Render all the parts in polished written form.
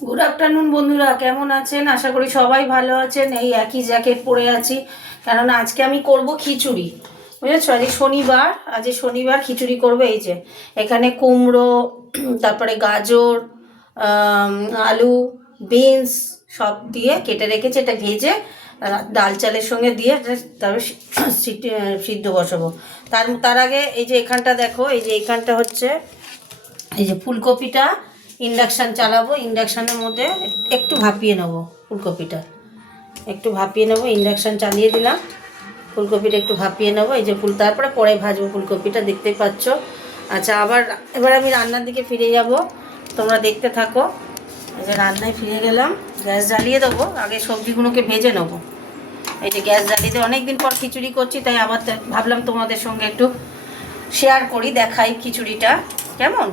Good afternoon বন্ধুরা, কেমন আছেন? আশা করি সবাই ভালো আছেন। এই একই জ্যাকেট পরে আছি, কেননা আজকে আমি করব খিচুড়ি। বুঝেছো, আজ শনিবার, আজ শনিবার খিচুড়ি করবো। এই যে এখানে কুমড়ো, তারপরে গাজর, আলু, বিনস সব দিয়ে কেটে রেখেছি। এটা ভেজে ডাল চালের সঙ্গে দিয়ে তারপর সিদ্ধ বসাবো। তার আগে এই যে এখানটা দেখো, এই যে এখানটা হচ্ছে এই যে ফুলকপিটা ইন্ডাকশান চালাবো। ইন্ডাকশানের মধ্যে একটু ভাপিয়ে নেবো ফুলকপিটা, একটু ভাপিয়ে নেবো। ইন্ডাকশান চালিয়ে দিলাম, ফুলকপিটা একটু ভাপিয়ে নেবো। এই যে তারপরে পরে ভাজবো ফুলকপিটা, দেখতেই পাচ্ছ। আচ্ছা, এবার আমি রান্নার দিকে ফিরে যাব, তোমরা দেখতে থাকো। এই যে রান্নায় ফিরে গেলাম, গ্যাস জ্বালিয়ে দেবো। আগে সবজিগুলোকে ভেজে নেবো। এই যে গ্যাস জ্বালিয়ে দিয়ে অনেক দিন পর খিচুড়ি করছি, তাই আবার ভাবলাম তোমাদের সঙ্গে একটু শেয়ার করি, দেখাই খিচুড়িটা কেমন।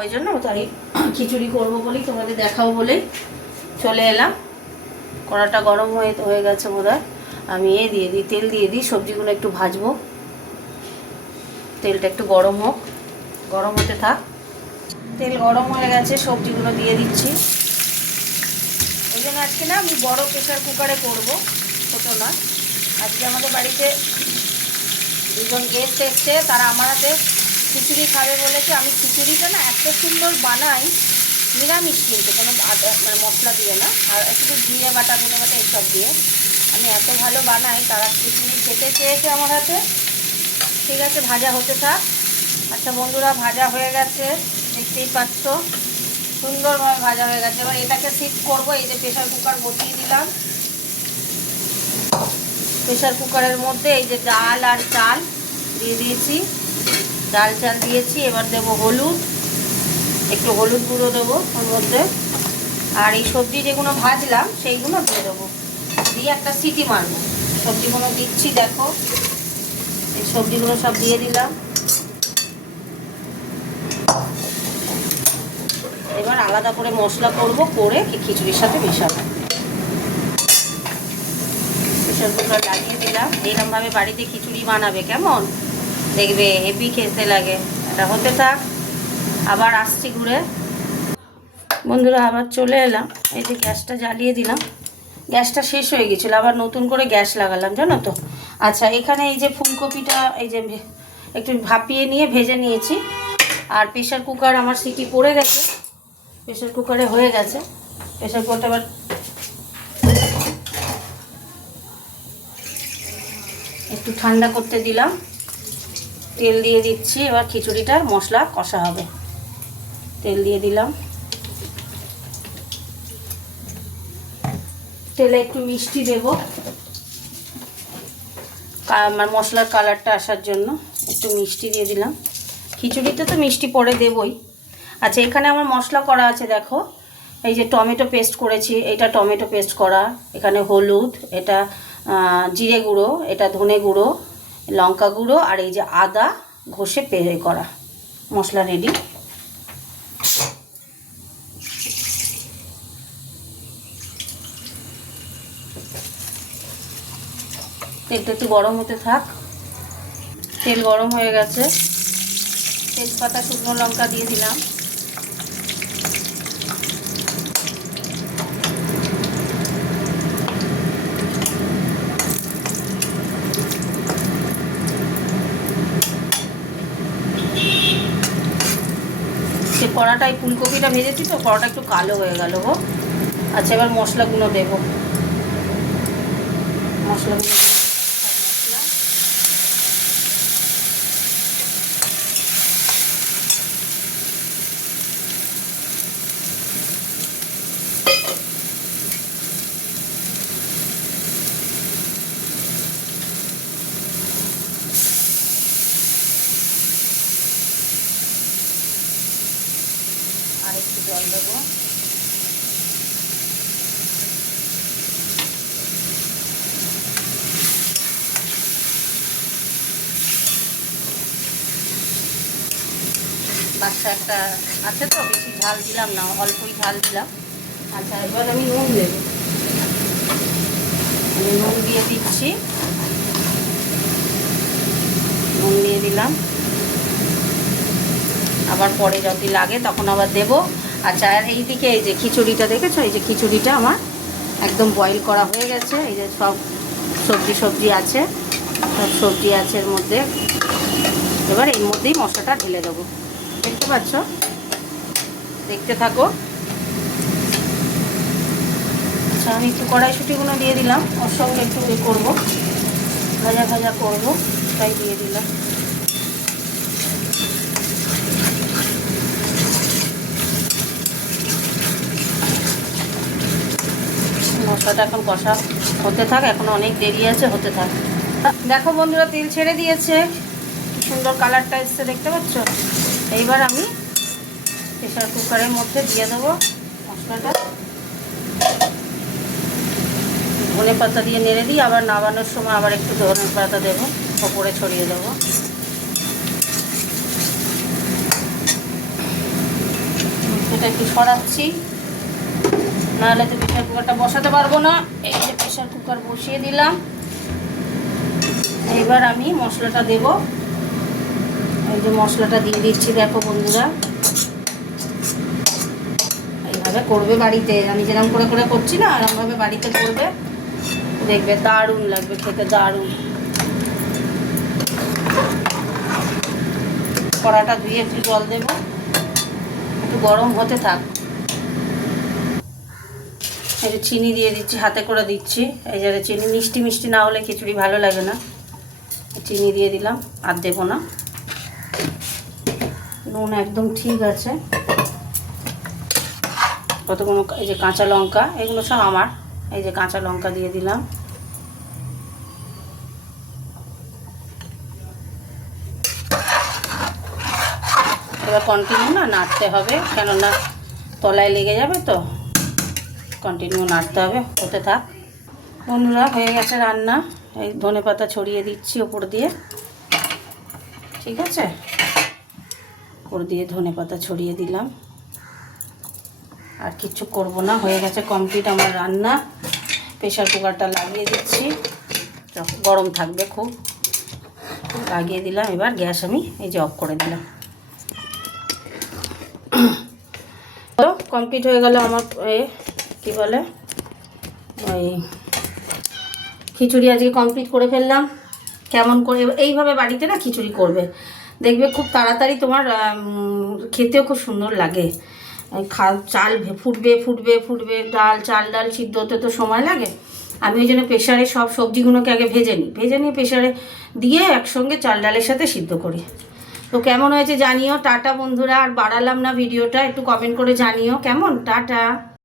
ওই জন্য তাই খিচুড়ি করবো বলেই তোমাদের দেখাবো বলেই চলে এলাম। কড়াটা গরম হয়ে গেছে বোধহয়। আমি দিয়ে দিই, তেল দিয়ে দিই, সবজিগুলো একটু ভাজবো। তেলটা একটু গরম হোক, গরম হতে থাক। তেল গরম হয়ে গেছে, সবজিগুলো দিয়ে দিচ্ছি। ওই জন্য আজকে না আমি বড় প্রেশার কুকারে করবো, ছোটো না। আজকে আমাদের বাড়িতে দুজন গেস্ট এসছে, তারা আমার হাতে খিচুড়ি খাবে বলেছে। আমি খিচুড়িটা না এত সুন্দর বানাই, নিরামিষ কিন্তু, কোনো মানে মশলা দিয়ে না, আর একটু জিরে বাটা, ধনে বাটা এসব দিয়ে আমি এত ভালো বানাই। তারা খিচুড়ি খেতে চেয়েছে আমার হাতে। ঠিক আছে, ভাজা হতে থাক। আচ্ছা বন্ধুরা, ভাজা হয়ে গেছে, দেখতেই পাচ্ছ সুন্দরভাবে ভাজা হয়ে গেছে। এবার এটাকে শিফট করবো। এই যে প্রেশার কুকার বসিয়ে দিলাম। প্রেশার কুকারের মধ্যে এই যে ডাল আর চাল দিয়ে দিয়েছি, ডাল চাল দিয়েছি। এবার দেবো হলুদ, একটু হলুদ গুঁড়ো দেবো ওর মধ্যে। আর এই সবজি যেগুলো ভাজলাম সেইগুলো দিয়ে দেবো, দিয়ে একটা সিটি মারবো। সবজিগুলো দিচ্ছি, দেখো এই সবজিগুলো সব দিয়ে দিলাম। এবার আলাদা করে মশলা করবো, করে খিচুড়ির সাথে মেশাবো। প্রেশার কুকার লাগিয়ে দিলাম। এইরকমভাবে বাড়িতে খিচুড়ি বানাবে, কেমন দেখবে, হেভি খেতে লাগে। এটা হতে থাক, আবার আসছি ঘুরে। বন্ধুরা আবার চলে এলাম। এই যে গ্যাসটা জ্বালিয়ে দিলাম, গ্যাসটা শেষ হয়ে গেছিলো, আবার নতুন করে গ্যাস লাগালাম, জানো তো। আচ্ছা, এখানে এই যে ফুলকপিটা এই যে একটু ভাপিয়ে নিয়ে ভেজে নিয়েছি। আর প্রেশার কুকার আমার সিটি পড়ে গেছে, প্রেশার কুকারে হয়ে গেছে। প্রেশার কুকারটা আবার একটু ঠান্ডা করতে দিলাম, তেল দিয়ে দিচ্ছি। এবার খিচুড়িটার মশলা কষা হবে। তেল দিয়ে দিলাম, তেলে একটু মিষ্টি দেবো, আমার মশলার কালারটা আসার জন্য একটু মিষ্টি দিয়ে দিলাম। খিচুড়িতে তো মিষ্টি পরে দেবই। আচ্ছা, এখানে আমার মশলা করা আছে, দেখো এই যে টমেটো পেস্ট করেছি, এটা টমেটো পেস্ট করা। এখানে হলুদ, এটা জিরে গুঁড়ো, এটা ধনে গুঁড়ো, লঙ্কা গুঁড়ো, আর এই যে আদা ঘষে করা মশলা রেডি। তেলটা একটু গরম হতে থাক। তেল গরম হয়ে গেছে, তেজপাতা, শুকনো লঙ্কা দিয়ে দিলাম। সে কড়াটাই ফুলকপিটা ভেজেছি তো, কড়াটা একটু কালো হয়ে গেল গো। আচ্ছা, এবার মশলাগুলো দেবো। মশলাগুলো মশলা আর একটু জল দেবো। বাচ্চা একটা আছে তো, বেশি ঝাল দিলাম না, অল্পই ঝাল দিলাম। আচ্ছা, এবার আমি নুন দেব। আমি নুন দিয়ে দিচ্ছি, নুন দিয়ে দিলাম। আবার পরে যদি লাগে তখন আবার দেব। আচ্ছা, আর এইদিকে এই যে খিচুড়িটা দেখেছো, এই যে খিচুড়িটা আমার একদম বয়েল করা হয়ে গেছে। এই যে সব সবজি আছে, সব সবজি আছে এর মধ্যে। এবার এর মধ্যেই মশলাটা ঢেলে দেবো, দেখতে পাচ্ছ, দেখতে থাকো। আচ্ছা, আমি একটু কড়াইশুঁটিগুলো দিয়ে দিলাম, ওর সঙ্গে একটু করবো, ভাজা ভাজা করবো, তাই দিয়ে দিলাম। মশলাটা এখন কষা হতে থাক, এখন অনেক দেরি আছে, হতে থাক। দেখো বন্ধুরা, তেল ছেড়ে দিয়েছে, সুন্দর কালারটা এসছে, দেখতে পাচ্ছ। এইবার আমি প্রেসার কুকারের মধ্যে দিয়ে দেবো মশলাটা, ধনে পাতা দিয়ে নেড়ে দিই, আবার নামানোর সময় আবার একটু ধনে পাতা দেবো, ওপরে ছড়িয়ে দেবো। এটা একটু সরাচ্ছি, নাহলে তো প্রেসার কুকারটা বসাতে পারবো না। এই যে প্রেসার কুকার বসিয়ে দিলাম। এবার আমি মশলাটা দেব, এই যে মশলাটা দিয়ে দিচ্ছি। দেখো বন্ধুরা, এইভাবে করবে বাড়িতে, আমি যেরকম করে করে করছি না, এরকমভাবে বাড়িতে করবে, দেখবে দারুণ লাগবে খেতে, দারুণ। কড়াটা ধুয়ে একটু জল দেবো, একটু গরম হতে থাক। একটু চিনি দিয়ে দিচ্ছি, হাতে করে দিচ্ছি। এই যে চিনি মিষ্টি মিষ্টি না হলে খিচুড়ি ভালো লাগে না, চিনি দিয়ে দিলাম, আর দেবো না। নুন একদম ঠিক আছে। কতগুলো এই যে কাঁচা লঙ্কা, এগুলো সব আমার, এই যে কাঁচা লঙ্কা দিয়ে দিলাম। এবার কন্টিনিউ নাড়তে হবে, কেননা তলায় লেগে যাবে, তো কন্টিনিউ নাড়তে হবে, হতে থাক। বন্ধুরা, হয়ে গেছে রান্না। এই ধনেপাতা ছড়িয়ে দিচ্ছি ওপর দিয়ে, ঠিক আছে, ওপর দিয়ে ধনেপাতা ছড়িয়ে দিলাম। আর কিচ্ছু করব না, হয়ে গেছে কমপ্লিট আমার রান্না। প্রেসার কুকারটা লাগিয়ে দিচ্ছি, গরম থাকবে খুব, লাগিয়ে দিলাম। এবার গ্যাস আমি এই যে অফ করে দিলাম। কমপ্লিট হয়ে গেল আমার কি বলে ওই খিচুড়ি, আজকে কমপ্লিট করে ফেললাম। কেমন করে এইভাবে বাড়িতে না খিচুড়ি করবে, দেখবে খুব তাড়াতাড়ি তোমার খেতেও খুব সুন্দর লাগে। চাল ফুটবে ফুটবে ফুটবে, চাল সিদ্ধ হতে তো সময় লাগে। আমি ওই জন্য প্রেশারে সব সবজিগুলোকে আগে ভেজে নিয়ে প্রেশারে দিয়ে একসঙ্গে চাল ডালের সাথে সিদ্ধ করি। তো কেমন হয়েছে জানিও। টাটা বন্ধুরা, আর বাড়ালাম না ভিডিওটা, একটু কমেন্ট করে জানিও কেমন। টাটা।